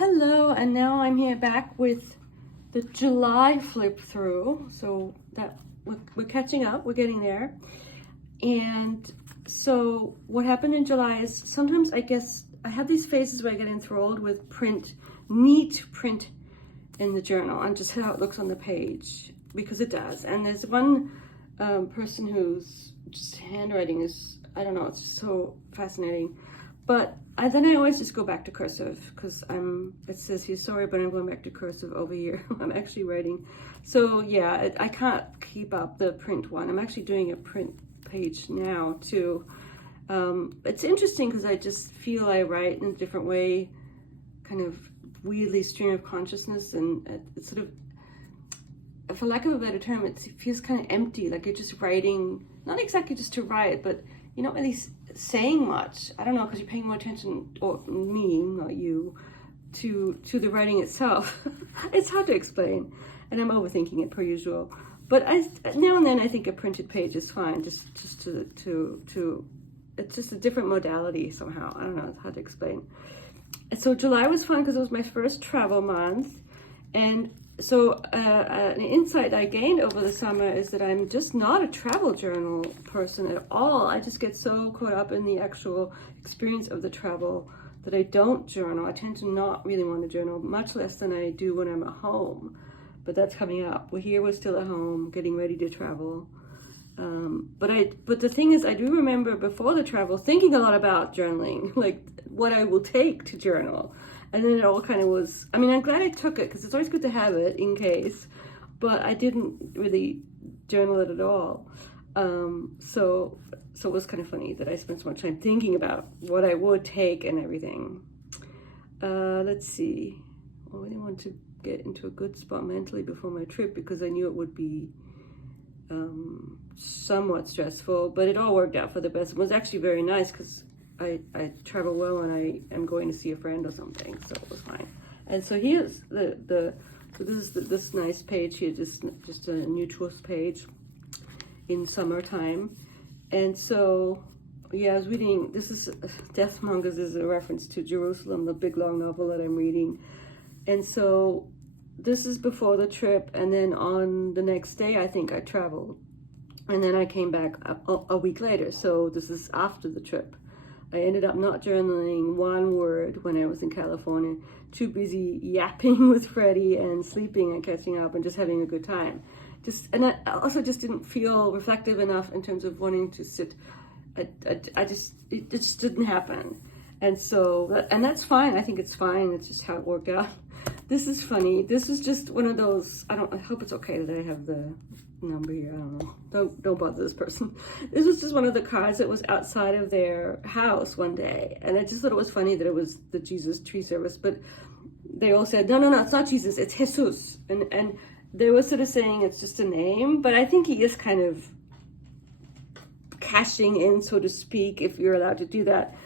Hello, and now I'm here back with the July flip through. So that we're catching up, we're getting there. And so what happened in July is sometimes I guess I have these phases where I get enthralled with neat print in the journal and just how it looks on the page, because it does. And there's one person whose just handwriting is, I don't know, it's just so fascinating. But then I always just go back to cursive because it says here, sorry, but I'm going back to cursive over here. I'm actually writing. So yeah, I can't keep up the print one. I'm actually doing a print page now too. It's interesting because I just feel I write in a different way, kind of weirdly stream of consciousness, and it's sort of, for lack of a better term, it feels kind of empty, like you're just writing, not exactly just to write, but you're not really saying much. I don't know, because you're paying more attention, or me, not you, to the writing itself. It's hard to explain, and I'm overthinking it per usual. But now and then I think a printed page is fine, just to it's just a different modality somehow. I don't know, it's hard to explain. And so July was fun because it was my first travel month, and so an insight I gained over the summer is that I'm just not a travel journal person at all. I just get so caught up in the actual experience of the travel that I don't journal. I tend to not really want to journal, much less than I do when I'm at home. But that's coming up. We're still at home, getting ready to travel. But the thing is, I do remember before the travel thinking a lot about journaling, like what I will take to journal. And then it all kind of was, I mean, I'm glad I took it because it's always good to have it in case, but I didn't really journal it at all. So it was kind of funny that I spent so much time thinking about what I would take and everything. Let's see. I really want to get into a good spot mentally before my trip because I knew it would be somewhat stressful, but it all worked out for the best. It was actually very nice because I travel well and I am going to see a friend or something, so it was fine. And so here's so this is this nice page here, just a neutrals page in summertime. And so yeah, I was reading, this is Deathmongers is a reference to Jerusalem, the big long novel that I'm reading. And so this is before the trip, and then on the next day I think I traveled, and then I came back a week later. So this is after the trip. I ended up not journaling one word when I was in California, too busy yapping with Freddie and sleeping and catching up and just having a good time. And I also just didn't feel reflective enough in terms of wanting to sit. It just didn't happen. And so, and that's fine. I think it's fine. It's just how it worked out. This is funny. This was just one of those, I hope it's okay that I have the number here. I don't know. Don't bother this person. This was just one of the cards that was outside of their house one day. And I just thought it was funny that it was the Jesus tree service, but they all said, no, it's not Jesus, it's Jesus. And they were sort of saying it's just a name, but I think he is kind of cashing in, so to speak, if you're allowed to do that.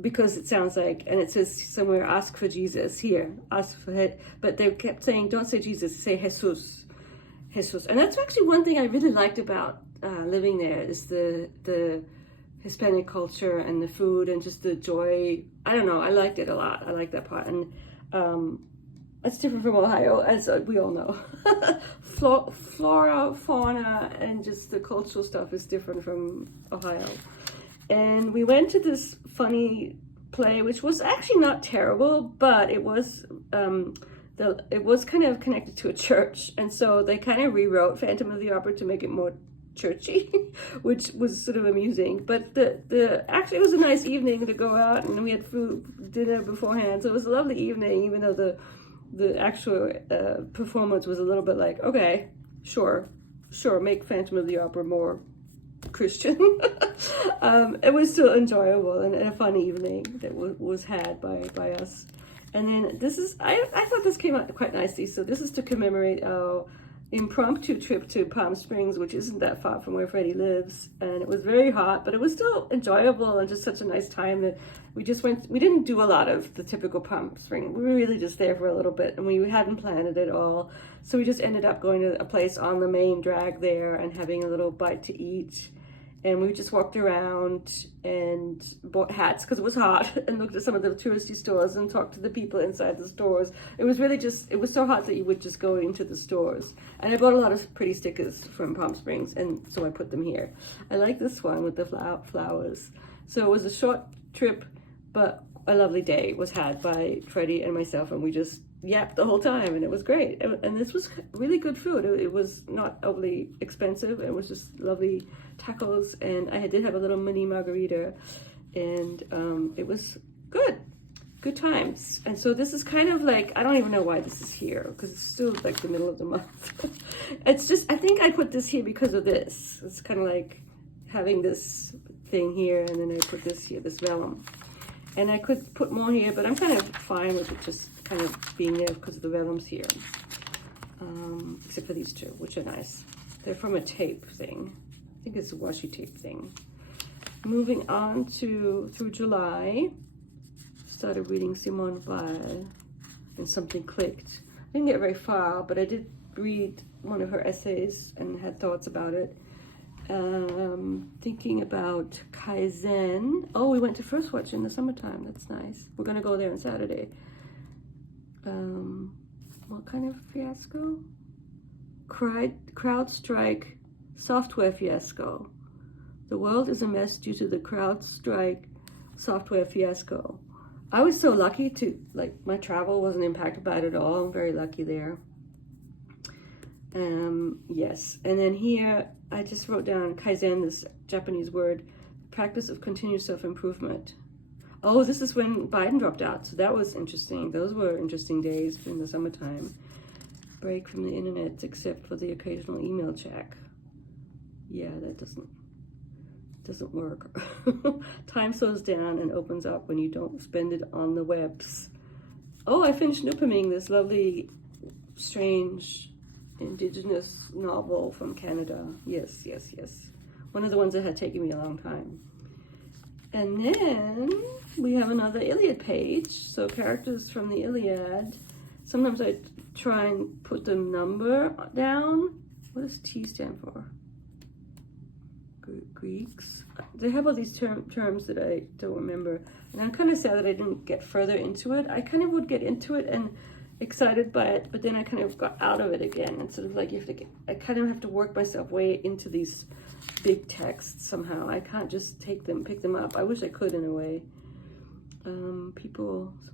Because it sounds like, and it says somewhere, ask for Jesus, here, ask for it. But they kept saying, don't say Jesus, say Jesus. And that's actually one thing I really liked about living there, is the Hispanic culture and the food and just the joy. I don't know, I liked it a lot. I like that part. And it's different from Ohio, as we all know. Flora, fauna, and just the cultural stuff is different from Ohio. And we went to this funny play, which was actually not terrible, but it was it was kind of connected to a church, and so they kind of rewrote Phantom of the Opera to make it more churchy, which was sort of amusing. But actually it was a nice evening to go out, and we had dinner beforehand, so it was a lovely evening, even though the actual performance was a little bit like, okay, sure, make Phantom of the Opera more Christian. It was still enjoyable and a fun evening that was had by us. And then this is, I thought this came out quite nicely. So this is to commemorate our impromptu trip to Palm Springs, which isn't that far from where Freddie lives. And it was very hot, but it was still enjoyable and just such a nice time that we didn't do a lot of the typical Palm Springs. We were really just there for a little bit, and we hadn't planned it at all. So we just ended up going to a place on the main drag there and having a little bite to eat. And we just walked around and bought hats because it was hot and looked at some of the touristy stores and talked to the people inside the stores. It was really just, it was so hot that you would just go into the stores. And I bought a lot of pretty stickers from Palm Springs, and so I put them here. I like this one with the flowers. So it was a short trip, but a lovely day was had by Freddie and myself, and we just yapped the whole time, and it was great. And this was really good food. It was not overly expensive. It was just lovely tacos, and I did have a little mini margarita, and it was good times. And so this is kind of like, I don't even know why this is here, because it's still like the middle of the month. It's just, I think I put this here because of this. It's kind of like having this thing here, and then I put this here, this vellum. And I could put more here, but I'm kind of fine with it just kind of being there because of the vellums here. Except for these two, which are nice. They're from a tape thing. I think it's a washi tape thing. Moving on through July. Started reading Simone Weil, and something clicked. I didn't get very far, but I did read one of her essays and had thoughts about it. Thinking about Kaizen. Oh, we went to First Watch in the summertime. That's nice. We're gonna go there on Saturday. What kind of fiasco? CrowdStrike software fiasco. The world is a mess due to the CrowdStrike software fiasco. I was so lucky to, like, my travel wasn't impacted by it at all. I'm very lucky there. Yes, and then here I just wrote down Kaizen, this Japanese word, practice of continuous self-improvement. Oh, this is when Biden dropped out, so that was interesting. Those were interesting days in the summertime. Break from the internet except for the occasional email check. Yeah, that doesn't work. Time slows down and opens up when you don't spend it on the webs. Oh, I finished Nupaming, this lovely, strange Indigenous novel from Canada. Yes. One of the ones that had taken me a long time. And then we have another Iliad page. So characters from the Iliad. Sometimes I try and put the number down. What does T stand for? Greeks. They have all these terms that I don't remember. And I'm kind of sad that I didn't get further into it. I kind of would get into it and excited by it, but then I kind of got out of it again. And sort of like I kind of have to work myself way into these big texts somehow. I can't just pick them up. I wish I could in a way. Some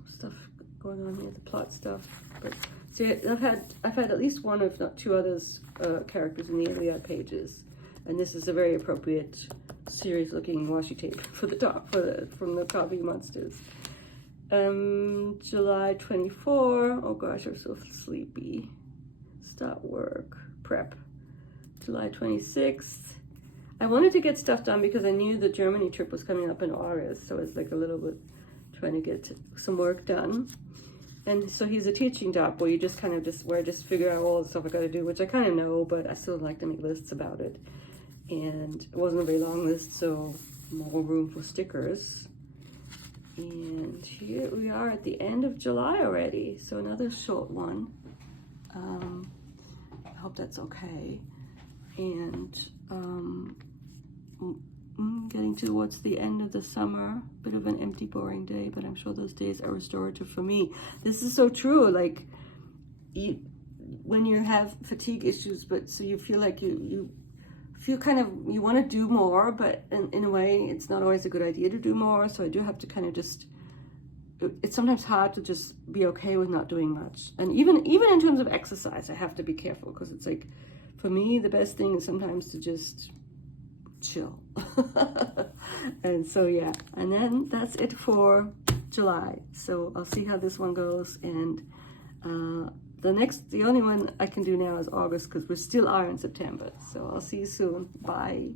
stuff going on here, the plot stuff. But see, I've had at least one, if not two others, characters in the Iliad pages, and this is a very appropriate, serious-looking washi tape for the top from the Coffee Monsters. July 24. Oh gosh, I'm so sleepy. Start work. Prep. July 26th. I wanted to get stuff done because I knew the Germany trip was coming up in August, so it's like a little bit trying to get some work done. And so he's a teaching job where you just kind of where I just figure out all the stuff I got to do, which I kind of know, but I still like to make lists about it. And it wasn't a very long list, so more room for stickers. And here we are at the end of July already, so another short one. I hope that's okay. And getting towards the end of the summer, bit of an empty, boring day, but I'm sure those days are restorative for me. This is so true. Like, when you have fatigue issues, but so you feel like you feel kind of, you want to do more, but in a way, it's not always a good idea to do more. So I do have to kind of it's sometimes hard to just be okay with not doing much. And even in terms of exercise, I have to be careful, because it's like, for me, the best thing is sometimes to just chill. And so, yeah, and then that's it for July. So I'll see how this one goes. And the only one I can do now is August, because we still are in September. So I'll see you soon. Bye.